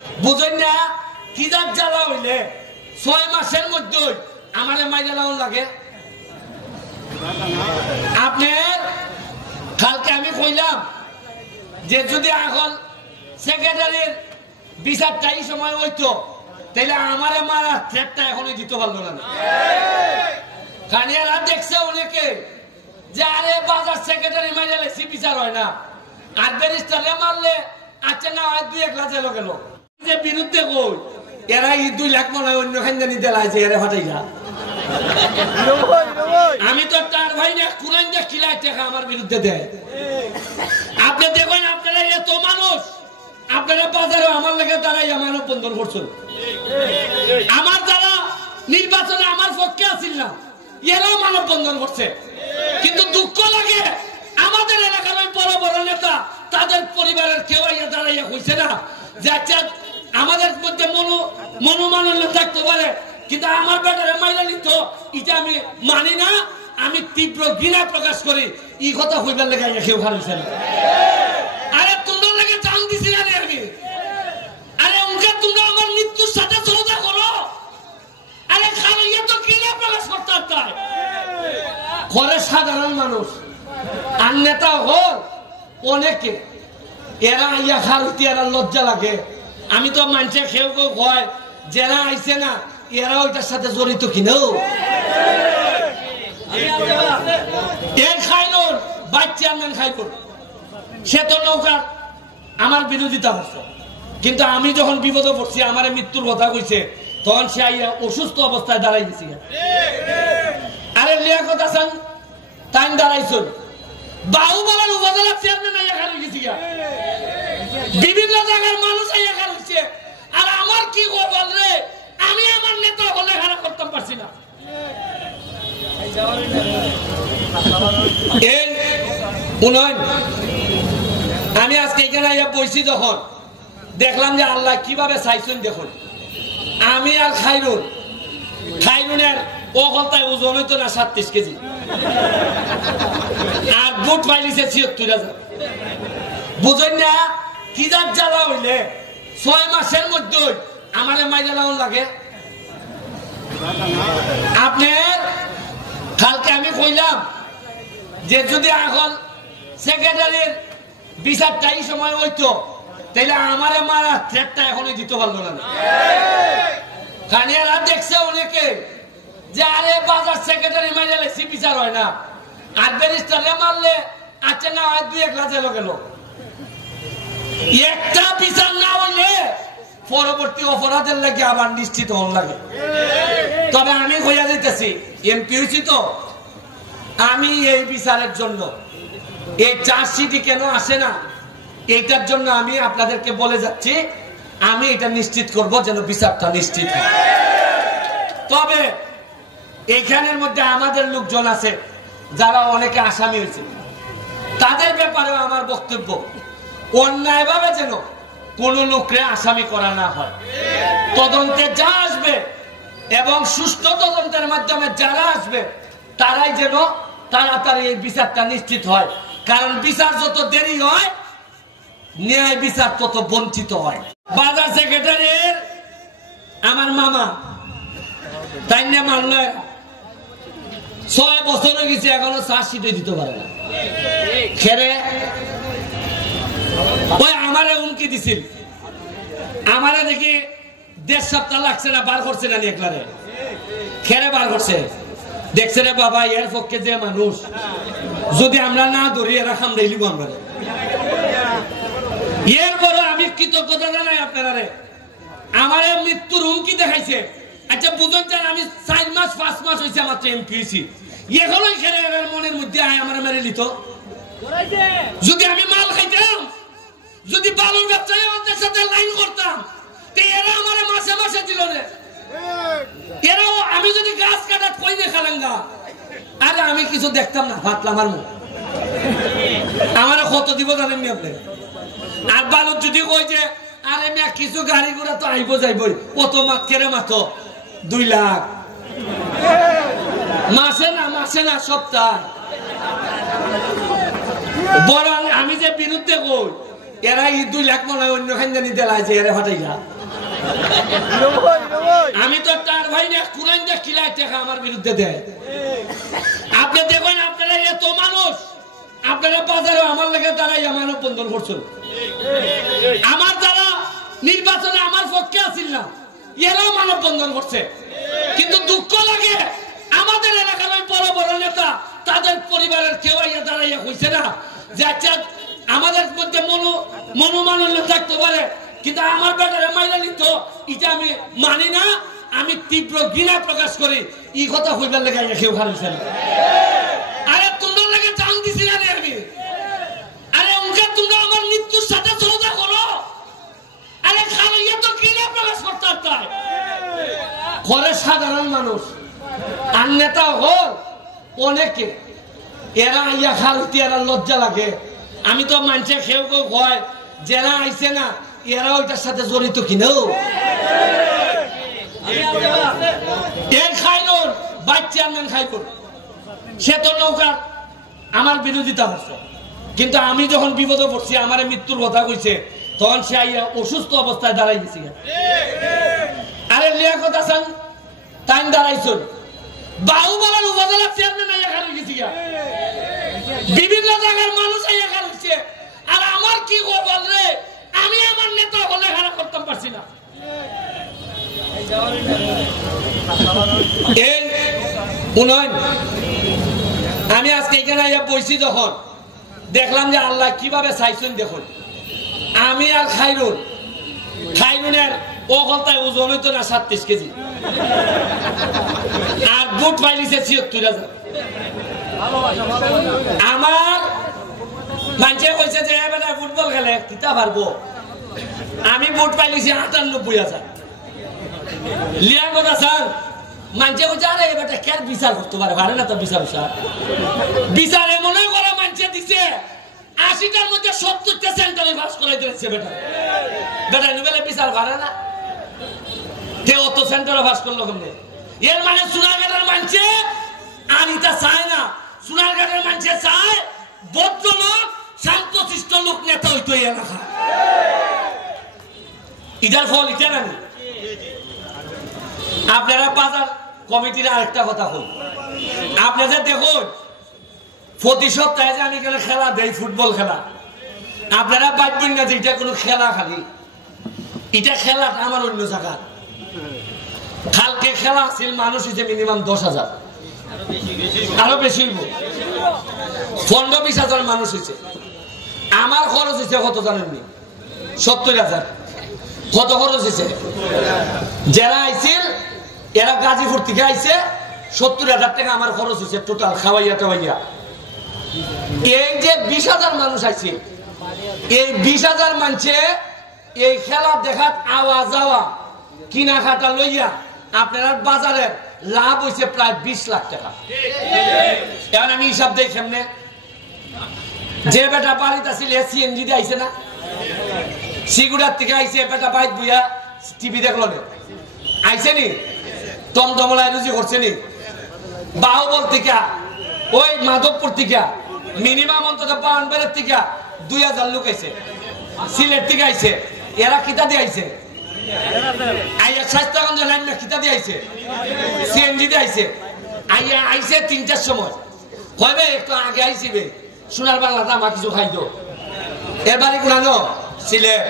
বুঝেন না কি দাঁত জ্বালা হইলে 6 মাসের মধ্যে আমারে মাইরা লাউন লাগে। আপনার কালকে আমি কইলাম যে যদি এখন সেক্রেটারির বিচারটা এই সময় হইতো তাহলে আমারে মারা থ্রেটটা এখনই দিতে পারলো না। কানিয়ারা দেখছে অনেকে যে আরে বাজার সেক্রেটারি মাইরা লেছি বিচার হয় না, আর ব্যারিস্টারে মারলে আচ্ছা না হয় 2-1 লাখ জেল গেল। যে বিরুদ্ধে কই এরা 2 লাখ মনে হয় অন্য খানদানি দেলাইছে এরা ফাটাইয়া। আমি তো তার ভাই না কুরাইন দে কিলাই টাকা আমার বিরুদ্ধে দেয়। আপনি দেখেন আপনারা এত মানুষ, আপনারা বাজারে আমার লেগে দাঁড়াই মানব বন্ধন করছেন। আমার দ্বারা নির্বাচনে আমার পক্ষে আসিল না, এরাও মানব বন্ধন করছে। কিন্তু দুঃখ লাগে আমাদের এলাকার ওই বড় বড় নেতা তাদের পরিবারের কেউ দাঁড়াইয়া কইছে না যে আচ্ছা আমাদের মধ্যে মনোমালিন্য থাকতে পারে, কিন্তু আমার বেটারে মাইরা নিত এটা আমি মানি না, আমি তীব্র ঘৃণা প্রকাশ করি। এই কথা হইবার লেগে কেউ হারিয়েছে না। আরে তোমরা লেগে জান দিছি না আমি, আরে উনকে তোমরা আমার মৃত্যুর সাথে সৌদা করো। আরে খালিয়া তো ঘৃণা প্রকাশ করতে চায় করে সাধারণ মানুষ আর নেতা হল অনেকে, এরা ইয়া খালতি এরা লজ্জা লাগে। আমি তো মানুষের কেউ কেউ হয় যারা আইছে না এরা ওইটার সাথে জড়িত কিনেও খাইলন ভাইস চেয়ারম্যান খাইলন, সে তো নৌকার আমার বিরোধিতা করছে। কিন্তু আমি যখন বিপদে পড়ছি আমার মৃত্যুর কথা কইছে তখন সে আইয়া অসুস্থ অবস্থায় দাঁড়াই গেছি। আরে লিয়াকত হাসান টাইম দাঁড়াইছুন বাহুবলের উপজেলা চেয়ারম্যান আইয়া খালি গেছি, বিভিন্ন জায়গার মানুষ আইয়া খালিছে। আর আমার কি বল রে, আমি আমার নেতা হলে খারাপ করতাম পারছি না। আমি আজকে এখানে আইয়া বইছি যখন দেখলাম যে আল্লাহ কিভাবে চাইছেন দেখুন। আমি আর খাইরুনের অকলতায় ওজন হইতো না 37 কেজি, আর বুট পাইলিছে 76,000। বুঝেন না কি দাঁত জ্বালা হইলে 6 মাসের মধ্যে আমারে মাইরা লাউন লাগে। আপনার কালকে আমি কইলাম যে যদি এখন সেক্রেটারির বিচারটা এই সময় হইতো তাহলে আমারে মারা থ্রেটটা এখনই দিতে পারলো না। কানিয়ারা দেখছে অনেকে যে আরে বাজার সেক্রেটারি মাইরা লেছি বিচার হয় না, আর ব্যারিস্টারে মারলে আচ্ছা না হয় 2-1 লাখ জেল গেল। একটা বিচার না হইলে পরবর্তী অপরাধের লাগে আবার নিশ্চিত হন লাগে। তবে আমি কইয়া দিতেছি এমপি হয়েছি তো আমি এই বিচারের জন্য এই চার্জশিটই কেন আসে না এইটার জন্য আমি আপনাদেরকে বলে যাচ্ছি, আমি এটা নিশ্চিত করব যেন বিচারটা নিশ্চিত হয়। তবে এখানের মধ্যে আমাদের লোকজন আছে যারা অনেকে আসামি হয়েছে, তাদের ব্যাপারেও আমার বক্তব্য অন্যায়ভাবে যেন কোন লোকরে আসামি করা না হয়। তদন্তে যা আসবে এবং সুষ্ঠু তদন্তের মাধ্যমে যারা আসবে তারাই যেন তাড়াতাড়ি এই বিচারটা নিশ্চিত হয়। কারণ বিচার যত দেরি হয় ন্যায় বিচার তত বঞ্চিত হয়। বাজার সেক্রেটারির আমার মামা তাই না মানলে 6 বছর হয়ে গেছে এখনো চার্জশিটে দিতে পারে না। খেরে ওই আমারে হুমকি দিছিল, আমারে দেখি 1.5 সপ্তাহ লাগছে না বার করছে না একলারে। খেরে বার করছে, দেখছে রে বাবা এর পক্ষে যে মানুষ যদি আমরা না ধরি এরা খামড়াই লিব আমরা। এর বড় আমি কৃতজ্ঞতা জানাই আপনারা, আমার মৃত্যুর হুমকি দেখাইছে। আচ্ছা বুঝুন চান আমি 4 মাস 5 মাস হয়েছে আমার এমপি হয়েছি, এখনোই খেলে মনের মধ্যে আয় আমার মেরে নিত। যদি আমি মাল খাইতাম, যদি বালুর ব্যবসায়ী ওদের সাথে লাইন করতাম, এরা আমার মাসে মাসে দিল না। এরাও আমি যদি গাছ কাটা কই দেখালাঙ্গা, আরে আমি কিছু দেখতাম না, ভাবলাম আমার মুখ আমার কত দিব জানেননি আপনি। আর বালুর যদি কই যে আরে মিয়া কিছু গাড়ি ঘোড়া তো আইব যাইবই, কত মাত কেড়ে মাতো 2 লাখ মাসে না সপ্তাহ। বরং আমি যে বিরুদ্ধে কই এরা 2 লাখ মনে হয় অন্য খানজানি দেলাইছে এরা ফাটাইলা। আমি তো তার ভাই না কুরাইন দে কিলাই টাকা আমার বিরুদ্ধে দেয়। আপনি দেখুন আপনারা এত মানুষ, আপনারা বাজারে আমার লেগে দাঁড়াই আমার বন্ধন করছেন। আমার দ্বারা নির্বাচনে আমার পক্ষে আসিল না, এরাও মানব বন্ধন করছে। কিন্তু দুঃখ লাগে আমাদের এলাকার ওই বড় বড় নেতা তাদের পরিবারের কেউ আইয়া দাঁড়াইয়া হইছে না যে আচ্ছা আমাদের মধ্যে মনোমালিন্য থাকতে পারে, কিন্তু আমার বেটারে মাইরা নিত এটা আমি মানি না, আমি তীব্র ঘৃণা প্রকাশ করি। এই কথা হইবার লেগে কেউ খারাইছে না। আরে তোমরা লেগে জান দিছি না আমি, আরে উনকে তোমরা আমার মৃত্যুর সাথে সৌদা করো। আরে খারাইয়া তো ঘৃণা প্রকাশ করতে তাই করে সাধারণ মানুষ আর নেতা হল অনেকে, এরা আইয়া খালতি এরা লজ্জা লাগে। আমি তো মানছে কেউ কেউ হয় যারা আইছে না এরা ওইটার সাথে জড়িত কিনেও খাইলুন ভাইস চেয়ারম্যান খাইলুন, সে তো নৌকার আমার বিরোধিতা হচ্ছে। কিন্তু আমি যখন বিপদে পড়ছি আমার মৃত্যুর কথা কইছে তখন সে আইয়া অসুস্থ অবস্থায় দাঁড়াই গেছি। আরে লিয়াকত হাসান টাইম দাঁড়াইছুন, বাহুবলের উপজেলা চেয়ারম্যান আইয়া খারাপ গেছি, বিভিন্ন জায়গার মানুষ আইয়া খারাপছে। আর আমার কি বল রে, আমি আমার নেতা হলে খারাপ করতাম পারছি না। আমি আজকে এখানে আইয়া বইছি যখন দেখলাম যে আল্লাহ কিভাবে চাইছেন দেখুন। আমি আর খাইরুনের অকলতায় ওজন হইতো না 37 কেজি, আর বুট পাইলিছে 76,000। আমার মানুষে কইছে যে বেটা ফুটবল খেলে কিতা পারবো, আমি বুট পাইলিছি 98,000। লিয়াকত হাসান মানুষে কইছে আরে বেটা কেন বিচার করতে পারে না তো বিচার এমনই করা মানুষে দিছে 80টার মধ্যে 70টা সেন্টারে পাস করাই দিয়েছে। বেটা নিবেলে বিচার পারে না, তে অত সেন্টারে পাস করলো কেমনে? এর মানে সোনারঘাটের মানুষে আর এটা চায় না, সোনারঘাটের মানুষে চায় ভদ্রলোক শান্তশিষ্ট লোক নেতা হইতো এই এলাকা। ইটার ফল এটা না। আপনারা বাজার কমিটির আরেকটা কথা হল, আপনারা দেখুন প্রতি সপ্তাহে যে আমি গেলে খেলা দেই ফুটবল খেলা, আপনারা ভাববেন না যে এটা কোনো খেলা, খালি এটা খেলাটা আমার অন্য জায়গা। কালকে খেলা ছিল মানুষ হয়েছে মিনিমাম 10,000, আরো বেশি 15-20,000 মানুষ হয়েছে। আমার খরচ হয়েছে কত জানেননি? 70,000। কত খরচ হয়েছে? যারা আইছিল এরা গাজীপুর থেকে আইছে, 70,000 টাকা আমার খরচ হয়েছে টোটাল খাওয়াইয়া টাওয়াইয়া। এই যে 20,000 মানুষ আছে, এই 20,000 মানুষে এই খেলা দেখাত আওয়া যাওয়া কিনা খাটা লইয়া আপনার বাজারের লাভ হয়েছে প্রায় 20 লাখ টাকা। এখন আমি হিসাব দেই কেমনে, যে বেটা বাড়িতে আসলে সিএনজি দিয়ে আইছে না, সিগুড়ার থেকে আইছে বেটা বাইক বুয়া টিভি দেখলো না, আইছে নি তমতমলায় রুজি করছে নি, বাহুবল থেকে ওই মাধবপুর থেকে মিনিমাম অন্তত বাউন্ডারের থেকে 2,000 লোক আইছে, সিলেট থেকে আইছে। এরা কিতা দিয়ে আইছে? আইয়া স্বাস্থ্যগঞ্জ লাইন না কিতা দিয়ে আইছে? সিএনজি দিয়ে আইছে। আইয়া আইছে 3টার সময়, কইবে একটু আগে আইছিবে সোনার বাংলাটা আমার কিছু খাইতো। এবারে গুলানো সিলেট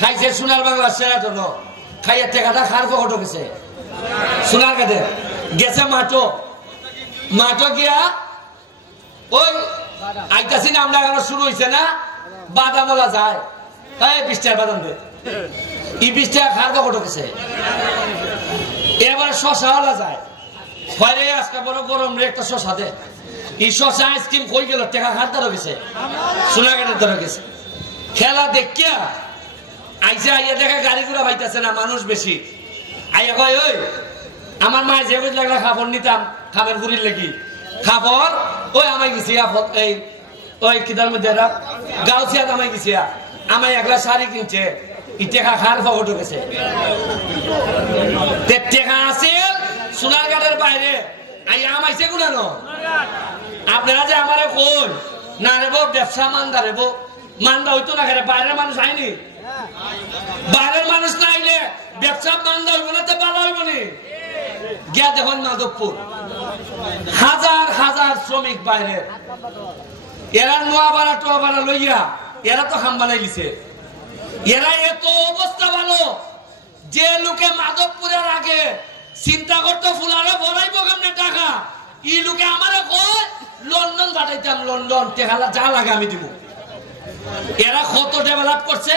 খাইছে সোনার বাংলা সেরাটন, খাইয়া টেকাটা খার পকট গেছে সোনার ঘাটে গেছে মাঠো গিয়া ওই আইতাছি না আমরা এখন শুরু হয়েছে না, বাদামলা যায় তাই 20 টাকা বাদাম দে, এই 20 টাকা খার পকট গেছে। এবারে শশাওয়ালা যায়, ফলে আজকে বড় গরম রে একটা শশা দে, এই শশা আইসক্রিম কই গেল টাকা খার ধরে গেছে, সোনাঘাটের ধরে গেছে। খেলা দেখিয়া আইসা আইয়া দেখা গাড়ি ঘোড়া পাইতেছে না, মানুষ বেশি। আইয়া কয় ওই আমার মা যে বুঝ লাগলা খাবার নিতাম খাবার ঘুরির লাগি খাবার ওই আমায় গেছি এই ওই কিদার মধ্যে গাউছিয়া আমায় গেছি আমায় একলা শাড়ি কিনছে, ই টেকা খার ফটো গেছে। টেকা আছিল সোনারঘাটের বাইরে, আইয়া আমাইছে গুলানো। আপনারা যে আমারে কই না রেব ব্যবসা মান দাঁড়াবো, মান্দা হইতো না কেন? বাইরের মানুষ আইনি, বাইরের মানুষ না আইলে ব্যবসা মান্দা হইব না, তো ভালো হইব নি। গিয়া দেখুন মাধবপুর হাজার হাজার শ্রমিক বাইরে, এরা নোয়া ভাড়া টোয়া ভাড়া লইয়া এরা তো খাম বানাই দিছে। এরা এত অবস্থা ভালো যে লোকে মাধবপুরের আগে চিন্তা করতো ফুলারে ভরাইবো কেমনে টাকা, ই লোকে আমারে কয় লন্ডন পাঠাইতাম, লন্ডন টেকালা যা লাগে আমি দিব। এরা কত ডেভেলপ করছে,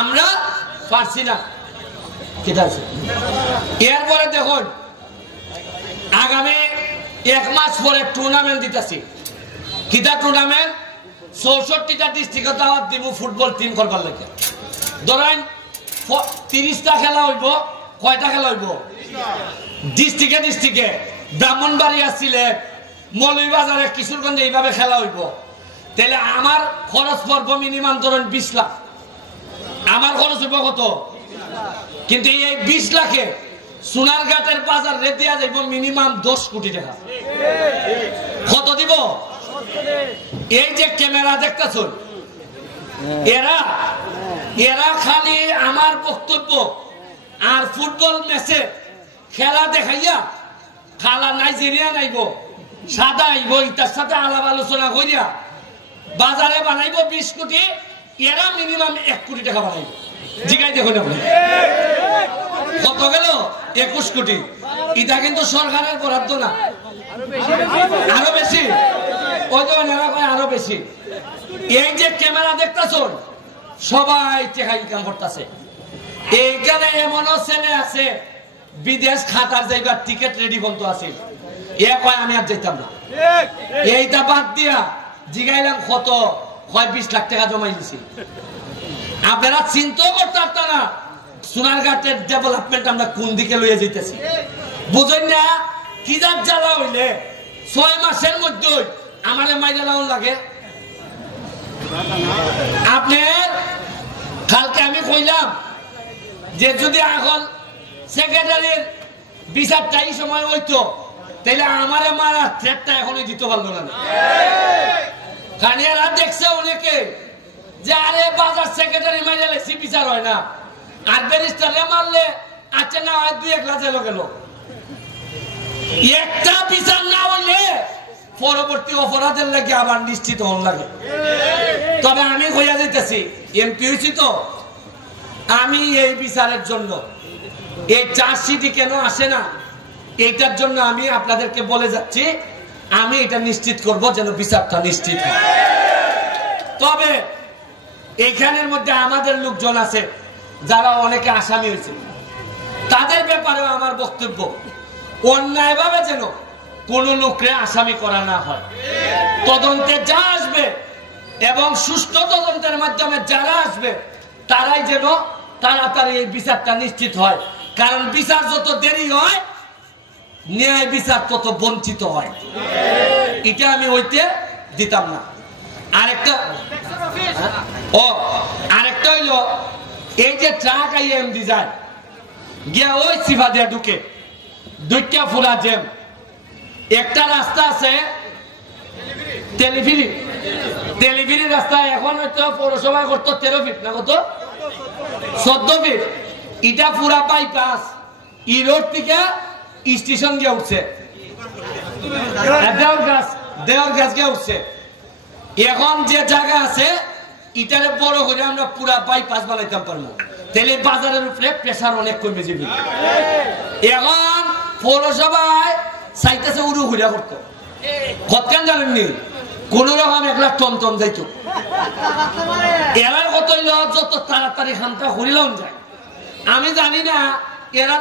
আমরা পারছি না। ঠিক আছে, এরপরে দেখুন আগামী 1 মাস পরে টুর্নামেন্ট দিতেছি। কিতা টুর্নামেন্ট? 64টা ডিস্ট্রিক্টে দাওয়াত দিব ফুটবল টিম করবার লাগে। ধরেন 30টা খেলা হইব, কয়টা খেলা হইব? ডিস্ট্রিক্টে ডিস্ট্রিক্টে ব্রাহ্মণবাড়িয়া, সিলেট, মৌলভীবাজারে, কিশোরগঞ্জে এইভাবে খেলা হইব। তাহলে আমার খরচ পড়বো মিনিমাম ধরেন 20 লাখ। আমার খরচ হইব কত? কিন্তু এই 20 লাখে সোনারঘাটের বাজার রেট দেওয়া যাইব মিনিমাম 10 কোটি টাকা। কত দিব? এই যে ক্যামেরা দেখতেছ, এরা এরা খালি আমার বক্তব্য আর ফুটবল ম্যাচে খেলা দেখাইয়া খালা নাইজেরিয়া নাইব, সাদা আইব, ইটার সাথে আলাপ আলোচনা করিয়া বাজারে বানাইব 20 কোটি, এরা মিনিমাম 1 কোটি টাকা বানাইব। জিগাই দেখুন আপনি কত গেল? 21 কোটি। এটা কিন্তু সরকারের বরাদ্দ না, আরো বেশি। ওই তো আরো বেশি। এই যে ক্যামেরা দেখতেছ সবাই টাকা ইনকাম করতেছে। এইখানে এমনও ছেলে আছে বিদেশ খাতার যাইবার টিকিট রেডি বন্ধ আছে, এ কয় আমি আর যাইতাম না। এইটা বাদ দিয়া জিগাইলাম কত, কয় 20 লাখ টাকা জমাই দিছি। আপনারা চিন্তাও করতে পারত না সোনারঘাটের ডেভেলপমেন্ট আমরা কোন দিকে লইয়া যাইতেছি। বুঝেন না? কি যার জ্বালা হইলে 6 মাসের মধ্যে আমার মাইরা লাউন লাগে। আপনার কালকে আমি কইলাম যে যদি এখন সেক্রেটারির বিচারটা এই সময় হইতো তাহলে আমারে মারা থ্রেটটা এখনই দিতে পারলো না। কানিয়ারা দেখছে অনেকে যে আরে বাজার সেক্রেটারি মাইরা লেছি বিচার হয় না, আর ব্যারিস্টারে মারলে আচ্ছা না হয় 2-1 লাখ জেল গেল। একটা বিচার না হইলে পরবর্তী অপরাধের লাগে আবার নিশ্চিত হন লাগে। তবে আমি কইয়া যাইতেছি, এমপি হয়েছি তো আমি এই বিচারের জন্য, এই চার্জশিটই কেন আসে না এইটার জন্য আমি আপনাদেরকে বলে যাচ্ছি, আমি এটা নিশ্চিত করব যেন বিচারটা নিশ্চিত হয়। তবে এখানের মধ্যে আমাদের লোকজন আছে যারা অনেকে আসামি হয়েছে, তাদের ব্যাপারেও আমার বক্তব্য অন্যায়ভাবে যেন কোন লোককে আসামি করা না হয়। তদন্তে যা আসবে এবং সুষ্ঠু তদন্তের মাধ্যমে যারা আসবে তারাই যেন তাড়াতাড়ি এই বিচারটা নিশ্চিত হয়। কারণ বিচার যত দেরি হয় ন্যায় বিচার তত বঞ্চিত হয়। এটা আমি হইতে দিতাম না। আরেকটা হইল এই যে ট্রাক আইএমডি যায় গিয়া ওই সিফা দিয়া ঢুকে 2টা ফুলা জ্যাম। একটা রাস্তা আছে তেলিফিরি রাস্তা, এখন হয়তো পৌরসভা করতো 13 ফিট না কত 14 ফিট। এটা পুরা বাইপাস ই রোড থেকে স্টেশন গিয়ে উঠছে, দেওয়ার গাছ গিয়ে উঠছে। এখন যে জায়গা আছে এটারে বড় করে আমরা পুরা বাইপাস বানাইতে পারবো, তাহলে বাজারের উপরে প্রেসার অনেক কমে যাবে। এখন পৌরসভায় চাইতেছে উড়ু ঘুরিয়া করতো, কতক্ষণ জানেননি? কোন রকম 1 লাখ টন যাইতো। এরা কত যত তাড়াতাড়ি খানটা ঘুরিলাম যায় আমি জানি না। এরা